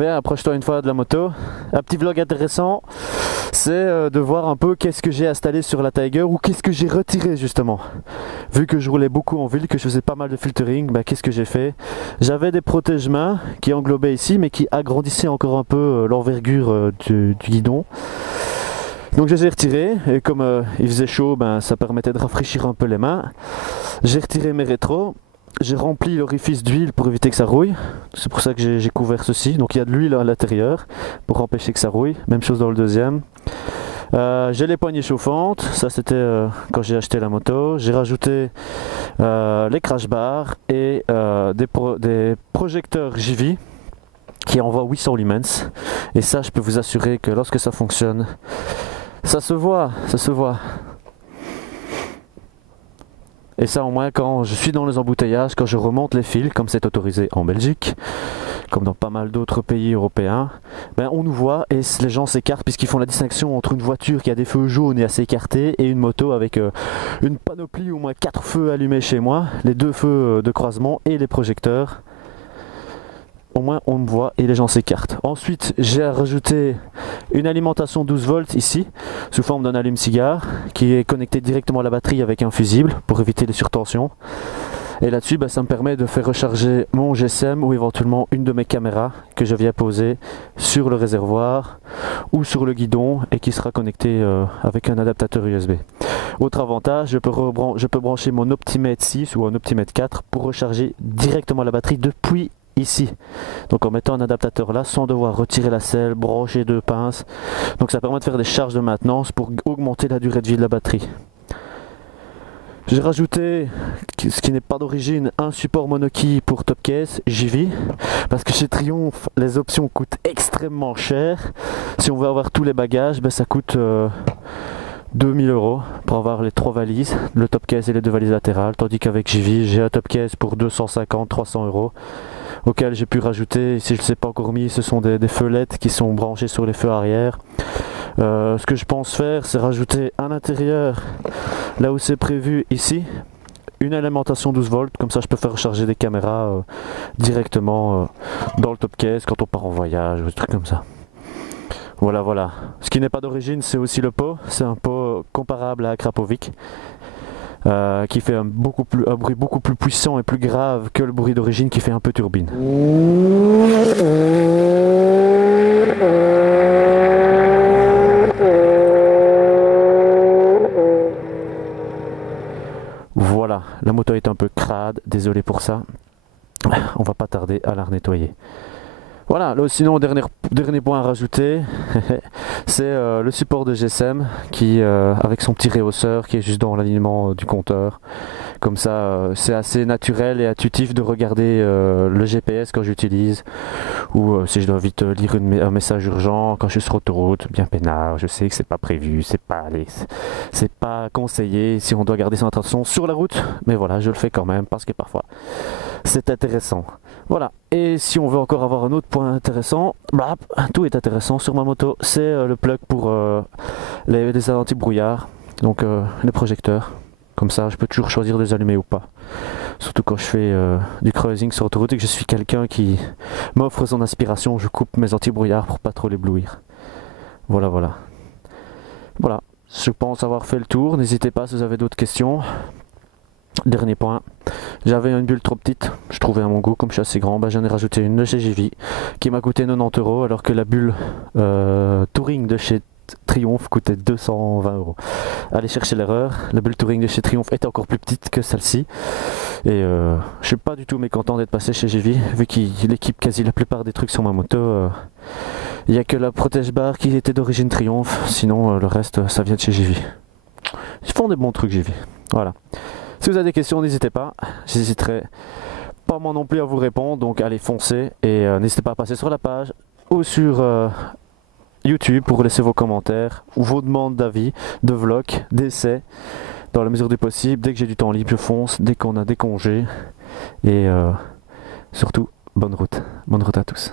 Bien, approche-toi une fois de la moto. Un petit vlog intéressant, c'est de voir un peu qu'est-ce que j'ai installé sur la Tiger ou qu'est-ce que j'ai retiré justement. Vu que je roulais beaucoup en ville, que je faisais pas mal de filtering, bah, qu'est-ce que j'ai fait? J'avais des protège-mains qui englobaient ici, mais qui agrandissaient encore un peu l'envergure du guidon. Donc je les ai retirés et comme il faisait chaud, ben, ça permettait de rafraîchir un peu les mains. J'ai retiré mes rétros. J'ai rempli l'orifice d'huile pour éviter que ça rouille. C'est pour ça que j'ai couvert ceci. Donc il y a de l'huile à l'intérieur pour empêcher que ça rouille. Même chose dans le deuxième. J'ai les poignées chauffantes. Ça c'était quand j'ai acheté la moto. J'ai rajouté les crash bars et des projecteurs JV qui envoient 800 lumens. Et ça, je peux vous assurer que lorsque ça fonctionne, ça se voit, ça se voit. Et ça, au moins, quand je suis dans les embouteillages, quand je remonte les fils, comme c'est autorisé en Belgique, comme dans pas mal d'autres pays européens, ben on nous voit et les gens s'écartent puisqu'ils font la distinction entre une voiture qui a des feux jaunes et assez écartés et une moto avec une panoplie, au moins 4 feux allumés chez moi, les 2 feux de croisement et les projecteurs. Au moins on me voit et les gens s'écartent. Ensuite j'ai rajouté une alimentation 12 volts ici sous forme d'un allume-cigare qui est connecté directement à la batterie avec un fusible pour éviter les surtensions. Et là-dessus ça me permet de faire recharger mon GSM ou éventuellement une de mes caméras que je viens poser sur le réservoir ou sur le guidon et qui sera connecté avec un adaptateur USB. Autre avantage, je peux brancher mon Optimate 6 ou un Optimate 4 pour recharger directement la batterie depuis ici, donc en mettant un adaptateur là sans devoir retirer la selle, brancher 2 pinces. Donc ça permet de faire des charges de maintenance pour augmenter la durée de vie de la batterie. J'ai rajouté, ce qui n'est pas d'origine, un support monoquille pour top case JV parce que chez Triumph les options coûtent extrêmement cher. Si on veut avoir tous les bagages, ça coûte 2000 € pour avoir les 3 valises, le top case et les 2 valises latérales, tandis qu'avec JV j'ai un top case pour 250-300 € auquel j'ai pu rajouter, si je ne sais pas encore mis, ce sont des feulettes qui sont branchées sur les feux arrière. Ce que je pense faire, c'est rajouter à l'intérieur, là où c'est prévu ici, une alimentation 12 volts, comme ça je peux faire recharger des caméras directement dans le top case quand on part en voyage ou des trucs comme ça. Voilà, voilà. Ce qui n'est pas d'origine, c'est aussi le pot. C'est un pot comparable à Krapovic. Qui fait un bruit beaucoup plus puissant et plus grave que le bruit d'origine qui fait un peu turbine. Voilà, la moto est un peu crade, désolé pour ça. On va pas tarder à la nettoyer. Voilà, là, sinon dernier point à rajouter, c'est le support de GSM qui, avec son petit réhausseur qui est juste dans l'alignement du compteur. Comme ça, c'est assez naturel et intuitif de regarder le GPS quand j'utilise ou si je dois vite lire un message urgent quand je suis sur autoroute, bien peinard. Je sais que c'est pas prévu, c'est pas conseillé si on doit garder son attention sur la route, mais voilà, je le fais quand même parce que parfois c'est intéressant. Voilà, et si on veut encore avoir un autre point intéressant, tout est intéressant sur ma moto, c'est le plug pour les anti-brouillard, donc les projecteurs. Comme ça, je peux toujours choisir de les allumer ou pas. Surtout quand je fais du cruising sur autoroute et que je suis quelqu'un qui m'offre son inspiration, je coupe mes anti-brouillards pour pas trop l'éblouir. Voilà, voilà. Voilà, je pense avoir fait le tour. N'hésitez pas si vous avez d'autres questions. Dernier point, j'avais une bulle trop petite, je trouvais à mon goût, comme je suis assez grand, j'en ai rajouté une de chez JV qui m'a coûté 90 € alors que la bulle Touring de chez Triumph coûtait 220 €. Allez chercher l'erreur, la bulle Touring de chez Triumph était encore plus petite que celle-ci et je suis pas du tout mécontent d'être passé chez JV vu qu'il équipe quasi la plupart des trucs sur ma moto. Il n'y a que la protège barre qui était d'origine Triumph, sinon le reste ça vient de chez JV. Ils font des bons trucs JV, voilà. Si vous avez des questions, n'hésitez pas, j'hésiterai pas moi non plus à vous répondre, donc allez foncez et n'hésitez pas à passer sur la page ou sur YouTube pour laisser vos commentaires ou vos demandes d'avis, de vlogs, d'essais, dans la mesure du possible. Dès que j'ai du temps libre, je fonce, dès qu'on a des congés et surtout, bonne route à tous.